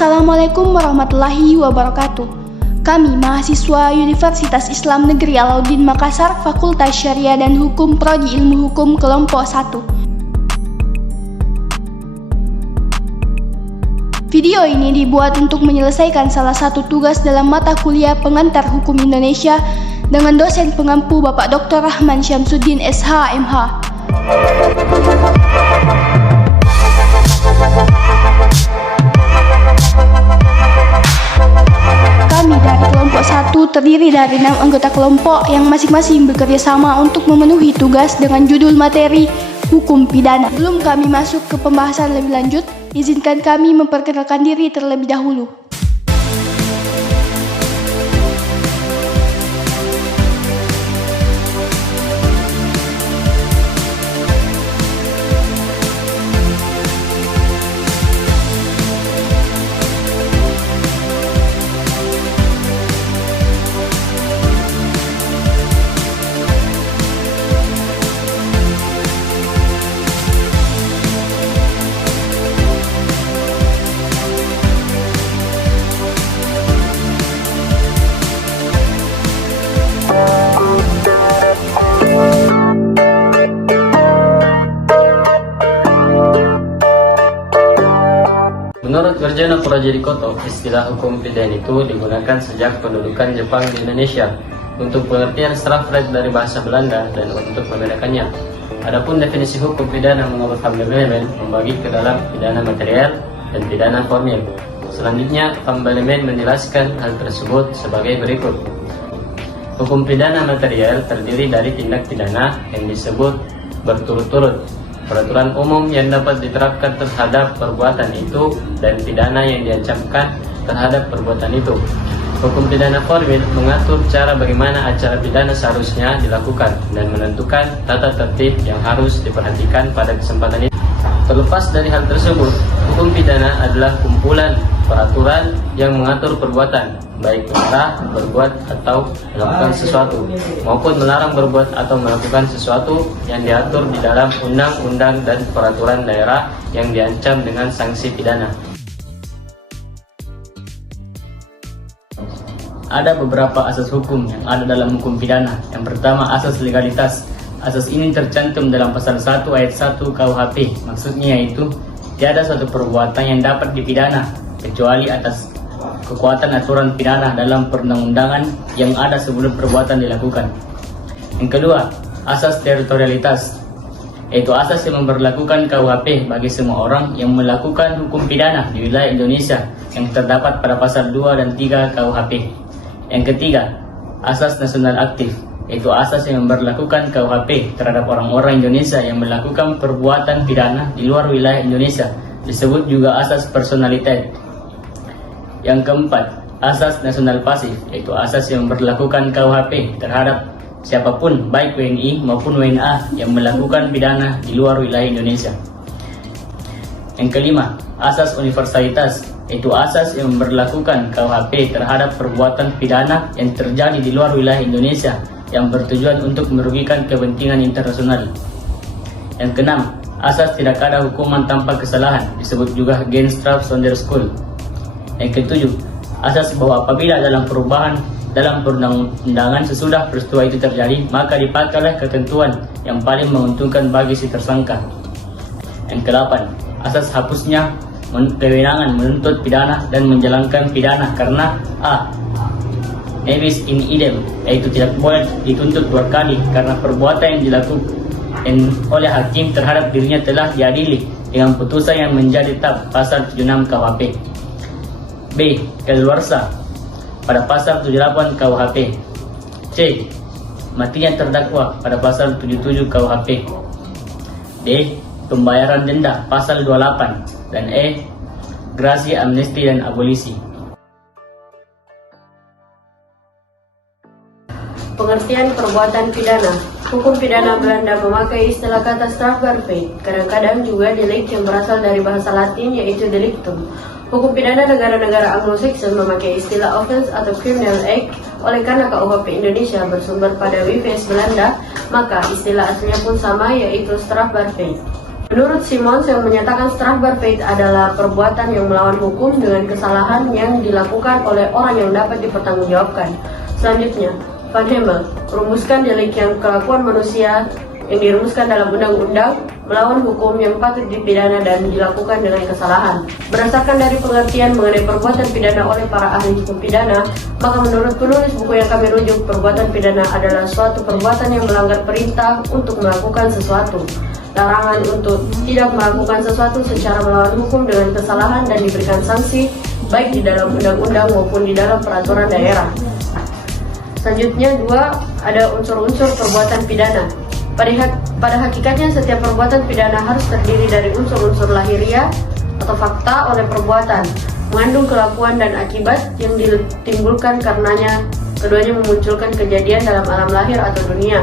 Assalamualaikum warahmatullahi wabarakatuh. Kami mahasiswa Universitas Islam Negeri Alauddin Makassar, Fakultas Syariah dan Hukum Prodi Ilmu Hukum Kelompok 1. Video ini dibuat untuk menyelesaikan salah satu tugas dalam mata kuliah Pengantar Hukum Indonesia dengan dosen pengampu Bapak Dr. Rahman Syamsuddin SH MH. Kami dari kelompok 1 terdiri dari 6 anggota kelompok yang masing-masing bekerja sama untuk memenuhi tugas dengan judul materi Hukum Pidana. Sebelum kami masuk ke pembahasan lebih lanjut, izinkan kami memperkenalkan diri terlebih dahulu. Menurut Garjana Purajadikoto, istilah hukum pidana itu digunakan sejak pendudukan Jepang di Indonesia untuk pengertian strafrecht dari bahasa Belanda dan untuk membedakannya. Adapun definisi hukum pidana menurut Van Belleveen membagi ke dalam pidana material dan pidana formil. Selanjutnya, Van Belleveen menjelaskan hal tersebut sebagai berikut. Hukum pidana material terdiri dari tindak pidana yang disebut berturut-turut, peraturan umum yang dapat diterapkan terhadap perbuatan itu, dan pidana yang diancamkan terhadap perbuatan itu. Hukum pidana formil mengatur cara bagaimana acara pidana seharusnya dilakukan dan menentukan tata tertib yang harus diperhatikan pada kesempatan itu. Terlepas dari hal tersebut, hukum pidana adalah kumpulan peraturan yang mengatur perbuatan, baik melarang berbuat atau melakukan sesuatu, maupun melarang berbuat atau melakukan sesuatu yang diatur di dalam undang-undang dan peraturan daerah yang diancam dengan sanksi pidana. Ada beberapa asas hukum yang ada dalam hukum pidana. Yang pertama, asas legalitas. Asas ini tercantum dalam pasal 1 ayat 1 KUHP. Maksudnya yaitu, tiada suatu perbuatan yang dapat dipidana kecuali atas kekuatan aturan pidana dalam perundang-undangan yang ada sebelum perbuatan dilakukan. Yang kedua, asas teritorialitas, yaitu asas yang memberlakukan KUHP bagi semua orang yang melakukan hukum pidana di wilayah Indonesia yang terdapat pada pasal 2 dan 3 KUHP. Yang ketiga, asas nasional aktif, yaitu asas yang memberlakukan KUHP terhadap orang-orang Indonesia yang melakukan perbuatan pidana di luar wilayah Indonesia, disebut juga asas personalitas. Yang keempat, asas nasional pasif, yaitu asas yang memberlakukan KUHP terhadap siapapun, baik WNI maupun WNA yang melakukan pidana di luar wilayah Indonesia. Yang kelima, asas universalitas, yaitu asas yang memberlakukan KUHP terhadap perbuatan pidana yang terjadi di luar wilayah Indonesia yang bertujuan untuk merugikan kepentingan internasional. Yang keenam, asas tidak ada hukuman tanpa kesalahan, disebut juga Geenstrafzonderschuld. Yang ketujuh, asas bahwa apabila dalam perubahan dalam perundang-undangan sesudah peristiwa itu terjadi, maka dipakailah ketentuan yang paling menguntungkan bagi si tersangka. Yang kedelapan, asas hapusnya kewenangan menuntut pidana dan menjalankan pidana karena a. Nebis in idem, yaitu tidak boleh dituntut dua kali karena perbuatan yang dilakukan oleh hakim terhadap dirinya telah diadili dengan putusan yang menjadi tetap pasal 76 KUHP. B. Keluarsa pada pasal 78 KUHP. C. Matinya terdakwa pada pasal 77 KUHP. D. Pembayaran denda pasal 28. Dan E. Grasi, amnesti, dan abolisi. Pengertian perbuatan pidana. Hukum pidana Belanda memakai istilah kata strafbaarheid, kadang-kadang juga delik yang berasal dari bahasa Latin yaitu delictum. Hukum pidana negara-negara Anglo-Saxon memakai istilah offense atau criminal act. Oleh karena KUHP Indonesia bersumber pada WPS Belanda, maka istilah aslinya pun sama, yaitu strafbaarheid. Menurut Simons yang menyatakan strafbarkeit adalah perbuatan yang melawan hukum dengan kesalahan yang dilakukan oleh orang yang dapat dipertanggungjawabkan. Selanjutnya, Van Hemel merumuskan delik yang kelakuan manusia yang dirumuskan dalam undang-undang melawan hukum yang patut dipidana dan dilakukan dengan kesalahan. Berdasarkan dari pengertian mengenai perbuatan pidana oleh para ahli hukum pidana, maka menurut penulis buku yang kami rujuk, perbuatan pidana adalah suatu perbuatan yang melanggar perintah untuk melakukan sesuatu, larangan untuk tidak melakukan sesuatu secara melawan hukum dengan kesalahan dan diberikan sanksi baik di dalam undang-undang maupun di dalam peraturan daerah. Selanjutnya, 2, ada unsur-unsur perbuatan pidana. Pada hakikatnya, setiap perbuatan pidana harus terdiri dari unsur-unsur lahiriah atau fakta oleh perbuatan, mengandung kelakuan dan akibat yang ditimbulkan karenanya. Keduanya memunculkan kejadian dalam alam lahir atau dunia.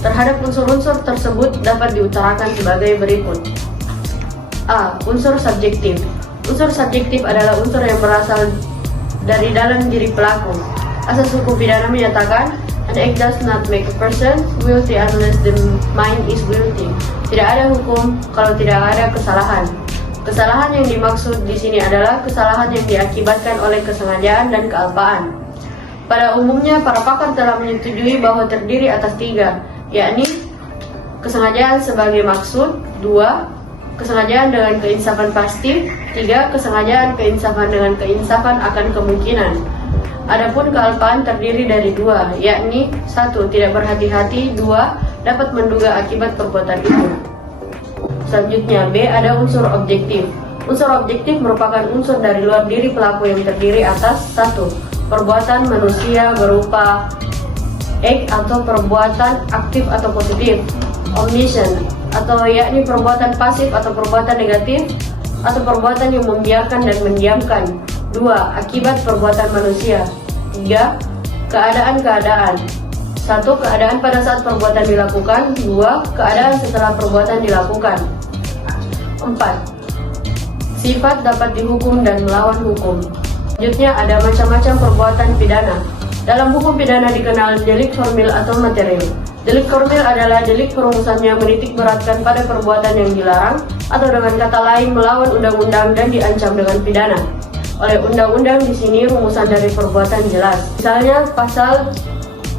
Terhadap unsur-unsur tersebut dapat diutarakan sebagai berikut. A. Unsur subjektif. Unsur subjektif adalah unsur yang berasal dari dalam diri pelaku. Asas hukum pidana menyatakan, an act does not make a person guilty unless the mind is guilty. Tidak ada hukum kalau tidak ada kesalahan. Kesalahan yang dimaksud di sini adalah kesalahan yang diakibatkan oleh kesengajaan dan kealpaan. Pada umumnya, para pakar telah menyetujui bahwa terdiri atas 3, yakni kesengajaan sebagai maksud, 2, kesengajaan dengan keinsafan pasti, 3, kesengajaan keinsafan dengan keinsafan akan kemungkinan. Adapun kealpaan terdiri dari 2, yakni 1, tidak berhati-hati, 2, dapat menduga akibat perbuatan itu. Selanjutnya, B, ada unsur objektif. Unsur objektif merupakan unsur dari luar diri pelaku yang terdiri atas 1, perbuatan manusia berupa act atau perbuatan aktif atau positif, omission atau yakni perbuatan pasif atau perbuatan negatif atau perbuatan yang membiarkan dan mendiamkan. 2. Akibat perbuatan manusia. 3. Keadaan-keadaan. 1. Keadaan pada saat perbuatan dilakukan. 2. Keadaan setelah perbuatan dilakukan. 4. Sifat dapat dihukum dan melawan hukum. Selanjutnya ada macam-macam perbuatan pidana. Dalam hukum pidana dikenal delik formil atau material. Delik formil adalah delik perumusannya menitik beratkan pada perbuatan yang dilarang atau dengan kata lain melawan undang-undang dan diancam dengan pidana. Oleh undang-undang di sini rumusan dari perbuatan jelas. Misalnya pasal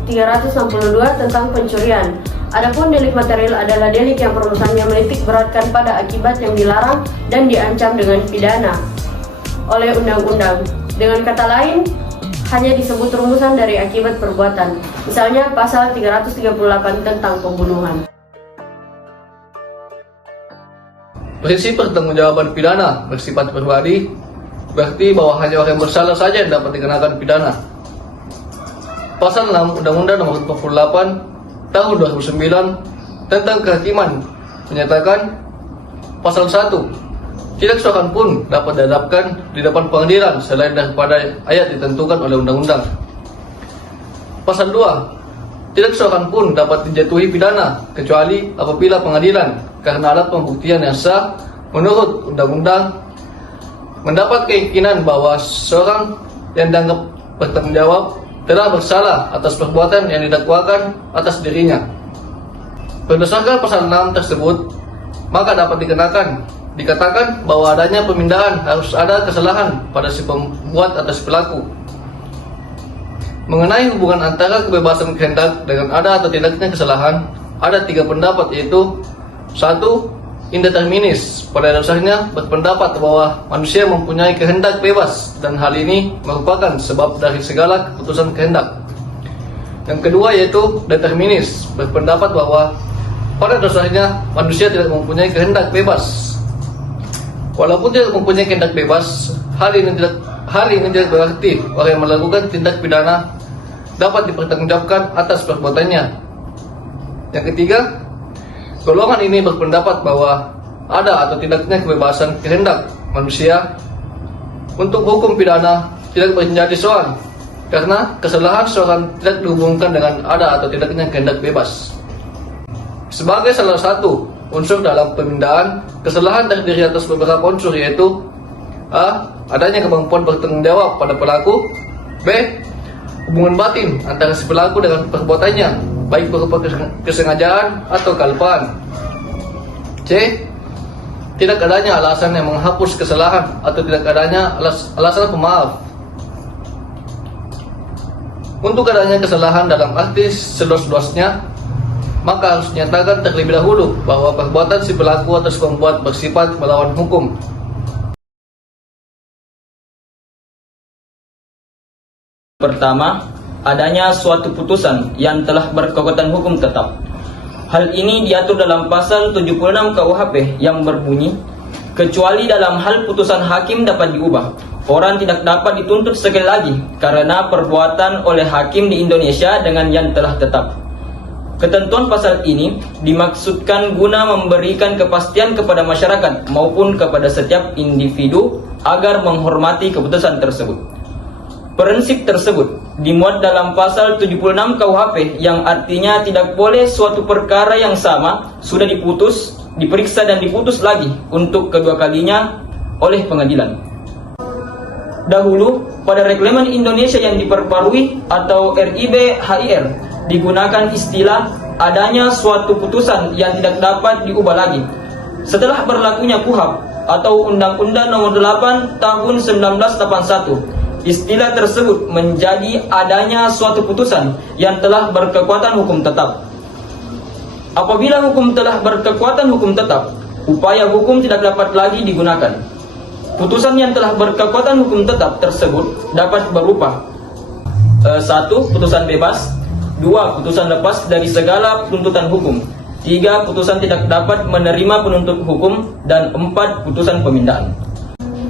362 tentang pencurian. Adapun delik material adalah delik yang perumusannya menitik beratkan pada akibat yang dilarang dan diancam dengan pidana oleh undang-undang. Dengan kata lain, hanya disebut rumusan dari akibat perbuatan. Misalnya pasal 338 tentang pembunuhan. Prinsip pertanggungjawaban pidana bersifat pribadi, berarti bahwa hanya orang yang bersalah saja yang dapat dikenakan pidana. Pasal 6 Undang-Undang Nomor 48 Tahun 2009 tentang kehakiman menyatakan, Pasal 1, tidak seorang pun dapat dihadapkan di depan pengadilan selain daripada ayat ditentukan oleh undang-undang. Pasal 2, tidak seorang pun dapat dijatuhi pidana kecuali apabila pengadilan karena alat pembuktian yang sah menurut undang-undang mendapat keyakinan bahwa seorang yang dianggap bertanggung jawab telah bersalah atas perbuatan yang didakwakan atas dirinya. Berdasarkan pasal 6 tersebut, maka dapat dikatakan bahwa adanya pemindahan harus ada kesalahan pada si pembuat atau si pelaku. Mengenai hubungan antara kebebasan kehendak dengan ada atau tidaknya kesalahan, ada 3 pendapat, yaitu 1. Indeterminis, pada dasarnya berpendapat bahwa manusia mempunyai kehendak bebas dan hal ini merupakan sebab dari segala keputusan kehendak. Yang kedua yaitu determinis, berpendapat bahwa pada dasarnya manusia tidak mempunyai kehendak bebas. Walaupun tidak mempunyai kehendak bebas, hal ini tidak berarti orang yang melakukan tindak pidana dapat dipertanggungjawabkan atas perbuatannya. Yang ketiga, golongan ini berpendapat bahwa ada atau tidaknya kebebasan kehendak manusia untuk hukum pidana tidak menjadi soal, karena kesalahan seorang tidak dihubungkan dengan ada atau tidaknya kehendak bebas. Sebagai salah satu unsur dalam pemindahan, kesalahan terdiri atas beberapa unsur, yaitu A. Adanya kemampuan bertanggung jawab pada pelaku. B. Hubungan batin antara si pelaku dengan perbuatannya, baik berupa kesengajaan atau kealpaan. C. tidak adanya alasan yang menghapus kesalahan atau tidak adanya alasan pemaaf. Untuk adanya kesalahan dalam arti seluas-luasnya, maka harus dinyatakan terlebih dahulu bahwa perbuatan si pelaku atau si pembuat bersifat melawan hukum. Pertama, adanya suatu putusan yang telah berkekuatan hukum tetap. Hal ini diatur dalam pasal 76 KUHP yang berbunyi, kecuali dalam hal putusan hakim dapat diubah, orang tidak dapat dituntut sekali lagi karena perbuatan oleh hakim di Indonesia dengan yang telah tetap. Ketentuan pasal ini dimaksudkan guna memberikan kepastian kepada masyarakat maupun kepada setiap individu agar menghormati keputusan tersebut. Prinsip tersebut dimuat dalam pasal 76 KUHP yang artinya tidak boleh suatu perkara yang sama sudah diputus, diperiksa dan diputus lagi untuk kedua kalinya oleh pengadilan. Dahulu, pada Reglamen Indonesia yang diperbarui atau RIB HIR digunakan istilah adanya suatu putusan yang tidak dapat diubah lagi. Setelah berlakunya KUHP atau Undang-Undang Nomor 8 Tahun 1981, istilah tersebut menjadi adanya suatu putusan yang telah berkekuatan hukum tetap. Apabila hukum telah berkekuatan hukum tetap, upaya hukum tidak dapat lagi digunakan. Putusan yang telah berkekuatan hukum tetap tersebut dapat berupa 1. Putusan bebas, 2. Putusan lepas dari segala tuntutan hukum, 3. Putusan tidak dapat menerima penuntut hukum, dan 4. Putusan pemindaan.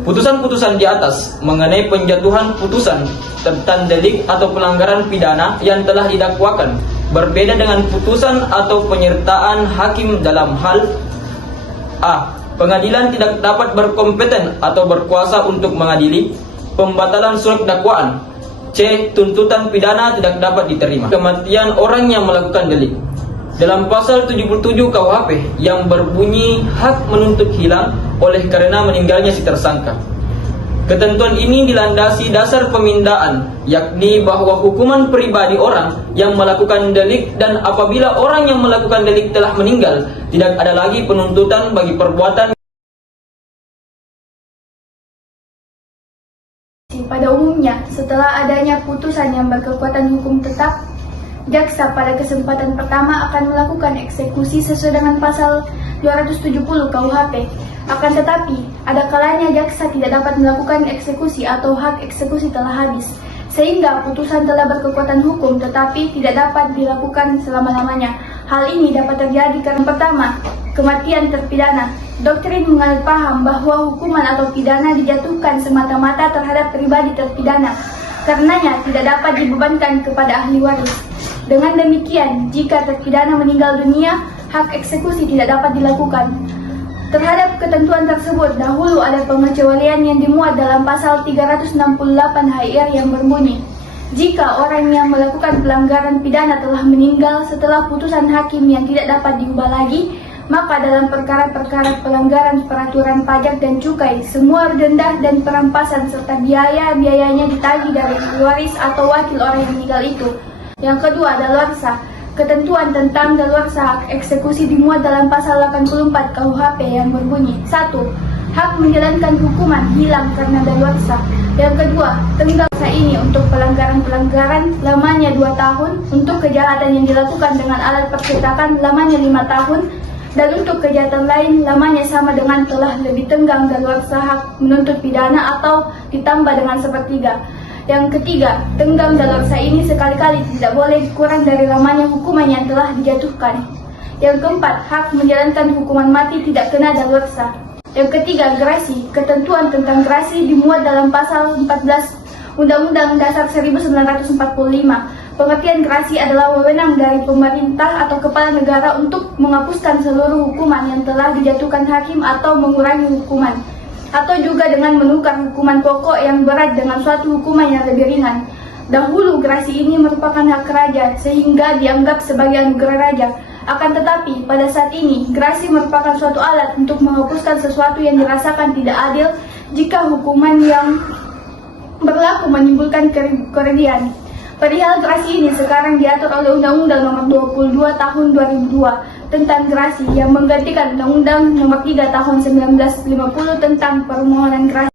Putusan-putusan di atas mengenai penjatuhan putusan tentang delik atau pelanggaran pidana yang telah didakwakan berbeda dengan putusan atau penyertaan hakim dalam hal A. Pengadilan tidak dapat berkompeten atau berkuasa untuk mengadili, pembatalan surat dakwaan. C. Tuntutan pidana tidak dapat diterima, kematian orang yang melakukan delik. Dalam pasal 77 KUHP yang berbunyi hak menuntut hilang oleh karena meninggalnya si tersangka. Ketentuan ini dilandasi dasar pemindaan, yakni bahwa hukuman pribadi orang yang melakukan delik, dan apabila orang yang melakukan delik telah meninggal, tidak ada lagi penuntutan bagi perbuatan. Pada umumnya, setelah adanya putusan yang berkekuatan hukum tetap, jaksa pada kesempatan pertama akan melakukan eksekusi sesuai dengan pasal 270 KUHP. Akan tetapi, ada kalanya jaksa tidak dapat melakukan eksekusi atau hak eksekusi telah habis, sehingga putusan telah berkekuatan hukum tetapi tidak dapat dilakukan selama-lamanya. Hal ini dapat terjadi karena pertama, kematian terpidana. Doktrin menganut paham bahwa hukuman atau pidana dijatuhkan semata-mata terhadap pribadi terpidana, karenanya tidak dapat dibebankan kepada ahli waris. Dengan demikian, jika terpidana meninggal dunia, hak eksekusi tidak dapat dilakukan. Terhadap ketentuan tersebut, dahulu ada pengecualian yang dimuat dalam pasal 368 HIR yang berbunyi, jika orang yang melakukan pelanggaran pidana telah meninggal setelah putusan hakim yang tidak dapat diubah lagi, maka dalam perkara-perkara pelanggaran peraturan pajak dan cukai, semua denda dan perampasan serta biaya-biayanya ditagih dari waris atau wakil orang yang meninggal itu. Yang kedua, daluarsa. Ketentuan tentang daluarsa hak eksekusi dimuat dalam pasal 84 KUHP yang berbunyi 1. Hak menjalankan hukuman hilang karena daluarsa. Yang kedua, tenggang ini untuk pelanggaran-pelanggaran lamanya 2 tahun, untuk kejahatan yang dilakukan dengan alat percetakan lamanya 5 tahun, dan untuk kejahatan lain lamanya sama dengan telah lebih tenggang daluarsa hak menuntut pidana atau ditambah dengan 1/3. Yang ketiga, tenggang daluarsa ini sekali-kali tidak boleh kurang dari lamanya hukuman yang telah dijatuhkan. Yang keempat, hak menjalankan hukuman mati tidak kena daluarsa. Yang ketiga, gerasi. Ketentuan tentang gerasi dimuat dalam pasal 14 Undang-Undang Dasar 1945. Pengertian gerasi adalah wewenang dari pemerintah atau kepala negara untuk menghapuskan seluruh hukuman yang telah dijatuhkan hakim atau mengurangi hukuman, atau juga dengan menukar hukuman pokok yang berat dengan suatu hukuman yang lebih ringan. Dahulu gerasi ini merupakan hak raja sehingga dianggap sebagai anugerah raja. Akan tetapi pada saat ini gerasi merupakan suatu alat untuk menghapuskan sesuatu yang dirasakan tidak adil jika hukuman yang berlaku menimbulkan kerugian. Perihal gerasi ini sekarang diatur oleh Undang-Undang Nomor 22 Tahun 2002. tentang gerasi yang menggantikan Undang-Undang Nomor 3 Tahun 1950 tentang permohonan gerasi.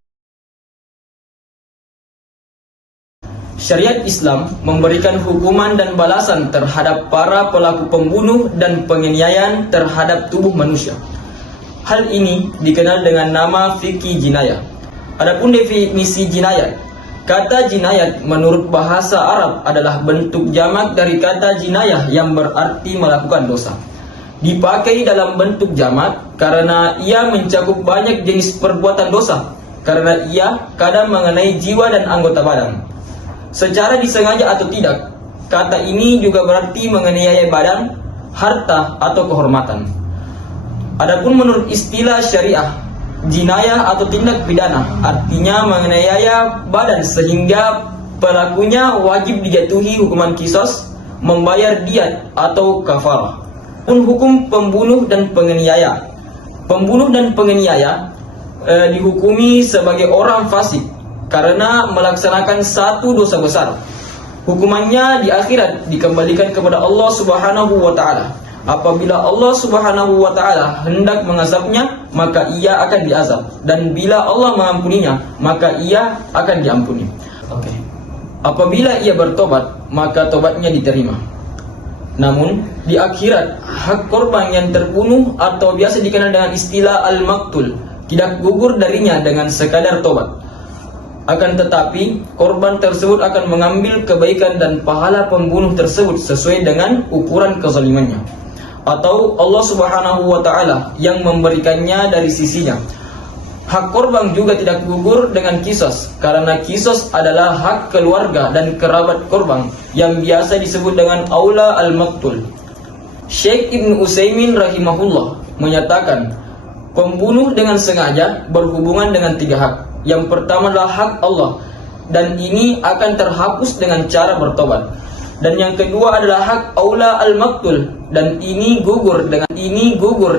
Syariat Islam memberikan hukuman dan balasan terhadap para pelaku pembunuh dan penganiayaan terhadap tubuh manusia. Hal ini dikenal dengan nama fikih jinayah. Adapun definisi jinayat, kata jinayat menurut bahasa Arab adalah bentuk jamak dari kata jinayah yang berarti melakukan dosa. Dipakai dalam bentuk jamak karena ia mencakup banyak jenis perbuatan dosa, karena ia kadang mengenai jiwa dan anggota badan. Secara disengaja atau tidak, kata ini juga berarti menganiaya badan, harta, atau kehormatan. Adapun menurut istilah syariah, jinayah atau tindak pidana artinya menganiaya badan sehingga pelakunya wajib dijatuhi hukuman qisas, membayar diat atau kafarah. Pun hukum pembunuh dan penganiaya. Pembunuh dan penganiaya dihukumi sebagai orang fasik karena melaksanakan satu dosa besar. Hukumannya di akhirat dikembalikan kepada Allah Subhanahu wa taala. Apabila Allah Subhanahu wa taala hendak mengazabnya, maka ia akan diazab, dan bila Allah mengampuninya, maka ia akan diampuni. Apabila ia bertobat, maka tobatnya diterima. Namun di akhirat, hak korban yang terbunuh atau biasa dikenal dengan istilah al-maktul tidak gugur darinya dengan sekadar tobat. Akan tetapi, korban tersebut akan mengambil kebaikan dan pahala pembunuh tersebut sesuai dengan ukuran kezalimannya, atau Allah Subhanahu wa taala yang memberikannya dari sisinya. Hak korban juga tidak gugur dengan qisas, karena qisas adalah hak keluarga dan kerabat korban yang biasa disebut dengan aula al-maktul. Syekh Ibn Utsaimin rahimahullah menyatakan, pembunuh dengan sengaja berhubungan dengan 3 hak. Yang pertama adalah hak Allah, dan ini akan terhapus dengan cara bertobat. Dan yang kedua adalah hak aula al-maktul, dan ini gugur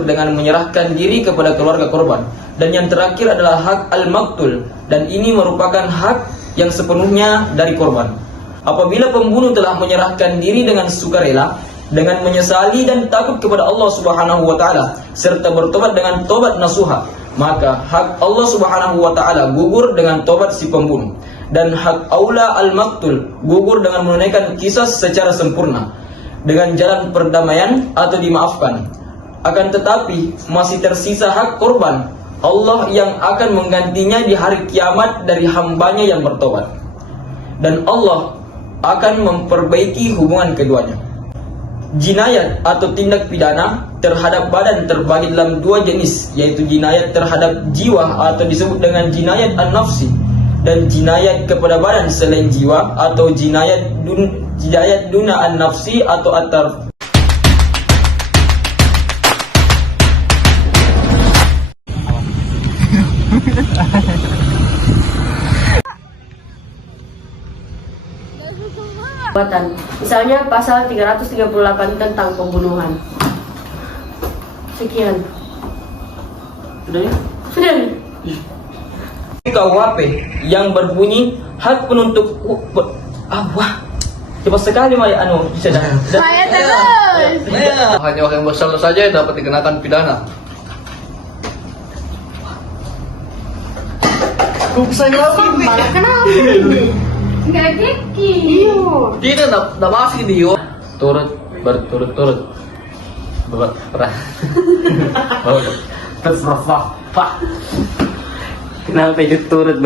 dengan menyerahkan diri kepada keluarga korban. Dan yang terakhir adalah hak al-maktul, dan ini merupakan hak yang sepenuhnya dari korban. Apabila pembunuh telah menyerahkan diri dengan sukarela, dengan menyesali dan takut kepada Allah Subhanahu wa taala serta bertobat dengan tobat nasuha, maka hak Allah Subhanahu wa taala gugur dengan tobat si pembunuh, dan hak aula al-maktul gugur dengan menunaikan qisas secara sempurna dengan jalan perdamaian atau dimaafkan. Akan tetapi masih tersisa hak korban, Allah yang akan menggantinya di hari kiamat dari hambanya yang bertobat, dan Allah akan memperbaiki hubungan keduanya. Jinayat atau tindak pidana terhadap badan terbagi dalam 2 jenis, yaitu jinayat terhadap jiwa atau disebut dengan jinayat an-nafsi, dan jinayat kepada badan selain jiwa atau jinayat duna an-nafsi atau at-tarf. Misalnya pasal 338 tentang pembunuhan. Sekian. Sudah ya? Sudah. KUHP yang berbunyi hak penuntut cepat sekali Maya sudah. Saya terus. Hanya orang yang bersalah saja yang dapat dikenakan pidana. Malah kenapa? Nggak Jeki. Tidak, tidak masih dia. Turut berturut-turut terserah. Kenapa itu turut